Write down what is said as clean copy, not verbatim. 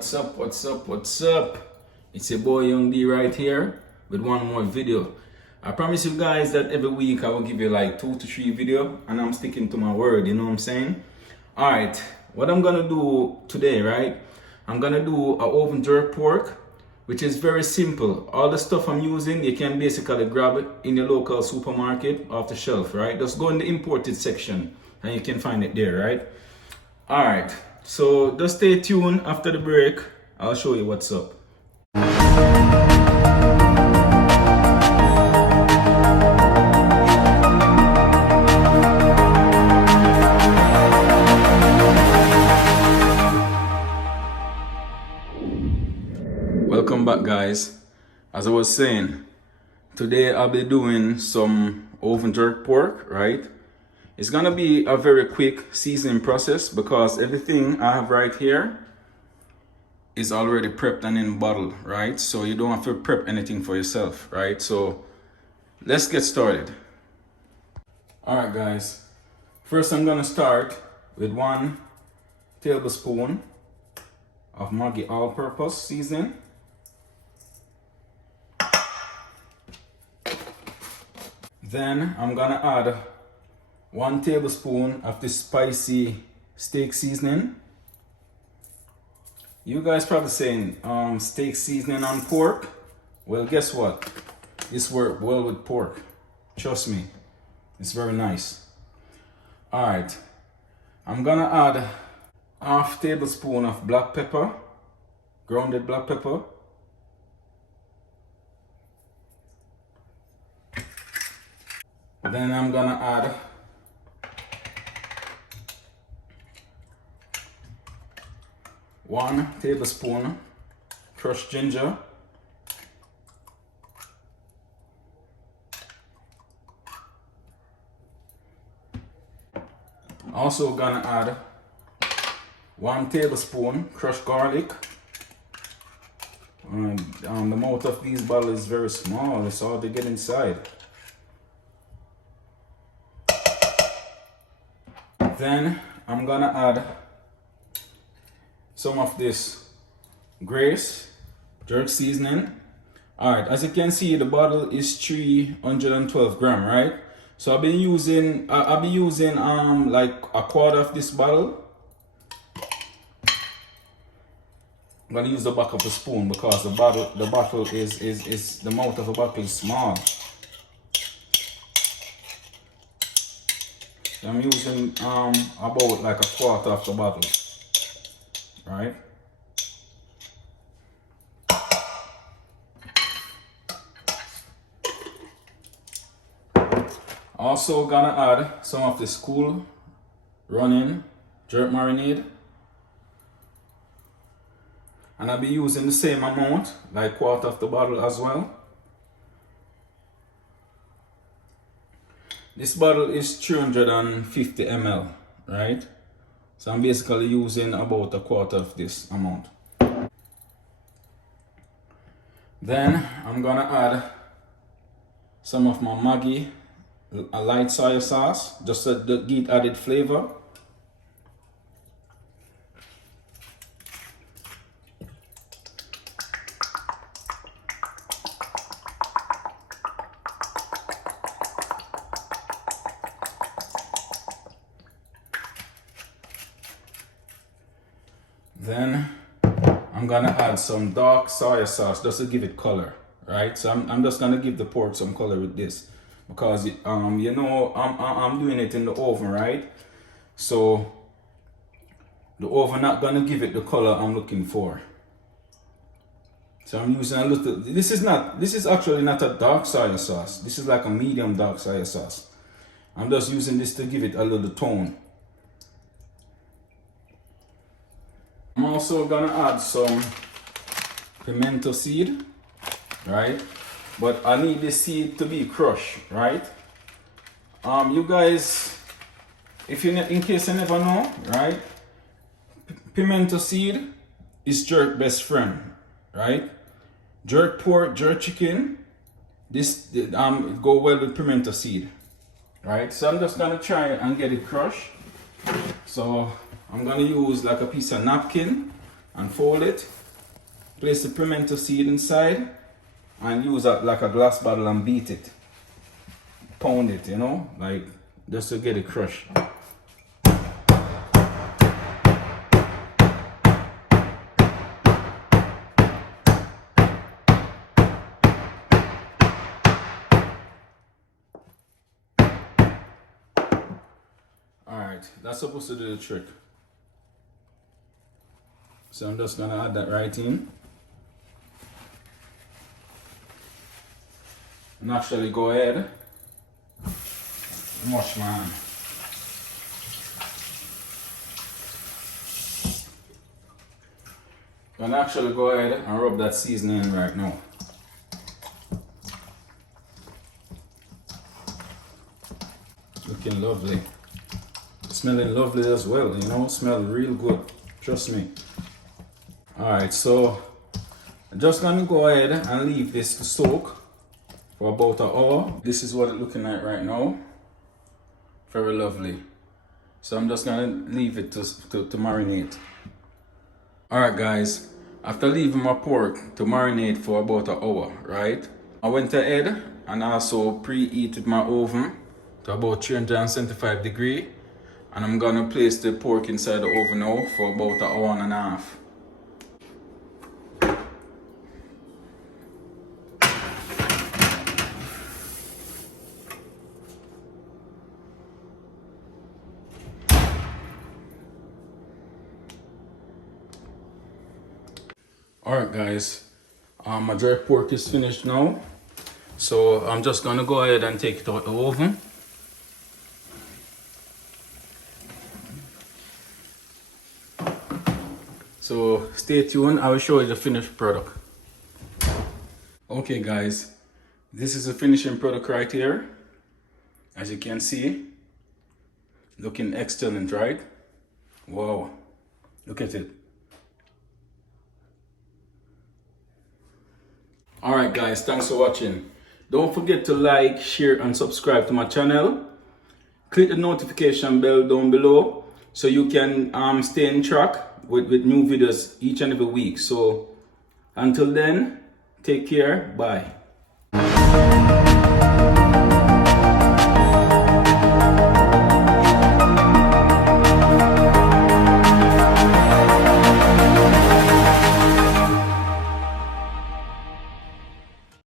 What's up, what's up, what's up? It's your boy Young D right here with one more video. I promise you guys that every week I will give you like 2 to 3 video, and I'm sticking to my word, you know what I'm saying? Alright, what I'm gonna do today, right? I'm gonna do a oven jerk pork, which is very simple. All the stuff I'm using, you can basically grab it in the local supermarket off the shelf, right? Just go in the imported section and you can find it there, right? Alright, so just stay tuned. After the break, I'll show you what's up. Welcome back, guys. As I was saying, today I'll be doing some oven jerk pork, right? It's gonna be a very quick seasoning process because everything I have right here is already prepped and in bottle, right? So you don't have to prep anything for yourself, right? So let's get started. All right, guys. First, I'm gonna start with 1 tablespoon of Maggi all-purpose seasoning. Then I'm gonna add 1 tablespoon of this spicy steak seasoning. You guys probably saying steak seasoning on pork. Well, guess what? This works well with pork. Trust me, it's very nice. All right, I'm gonna add 1/2 tablespoon of black pepper, grounded black pepper. Then I'm gonna add 1 tablespoon crushed ginger. Also gonna add 1 tablespoon crushed garlic. The mouth of these bottles is very small, it's all to get inside. Then I'm gonna add some of this Grace jerk seasoning. All right, as you can see, the bottle is 312 gram, right? So I'll be using like a quarter of this bottle. I'm gonna use the back of the spoon because the bottle is the mouth of the bottle is small. So I'm using about like a quarter of the bottle, right? Also gonna add some of this cool running jerk marinade, and I'll be using the same amount, like quarter of the bottle as well. This bottle is 350 ml, right? So I'm basically using about a quarter of this amount. Then I'm gonna add some of my Maggi, a light soya sauce, just to get added flavor. Then I'm gonna add some dark soya sauce just to give it color, right? So I'm just gonna give the pork some color with this because you know I'm doing it in the oven, right? So the oven not gonna give it the color I'm looking for. So I'm using a little. This is actually not a dark soya sauce. This is like a medium dark soya sauce. I'm just using this to give it a little tone. I'm also gonna add some pimento seed, right? But I need the seed to be crushed, right? You guys, if you in case you never know, right? Pimento seed is jerk best friend, right? Jerk pork, jerk chicken. This it go well with pimento seed, right? So I'm just gonna try and get it crushed. So I'm gonna use like a piece of napkin Unfold it. Place the pimento seed inside and use that like a glass bottle and beat it. Pound it, you know, like just to get it crushed. Alright, that's supposed to do the trick. So I'm just gonna add that right in. And actually go ahead and wash my hand. And actually go ahead and rub that seasoning in right now. Looking lovely. Smelling lovely as well, you know, smell real good. Trust me. Alright, so I'm just gonna go ahead and leave this to soak for about an hour. This is what it's looking like right now. Very lovely. So I'm just gonna leave it to marinate. Alright guys, after leaving my pork to marinate for about an hour, right? I went ahead and also preheated my oven to about 375 degrees. And I'm gonna place the pork inside the oven now for about an hour and a half. Alright guys, my dry pork is finished now. So I'm just gonna go ahead and take it out the oven. So stay tuned, I will show you the finished product. Okay guys, this is the finishing product right here. As you can see, looking excellent, right? Wow, look at it. Alright guys, thanks for watching. Don't forget to like, share and subscribe to my channel. Click the notification bell down below so you can stay in track with new videos each and every week. So until then, take care, bye.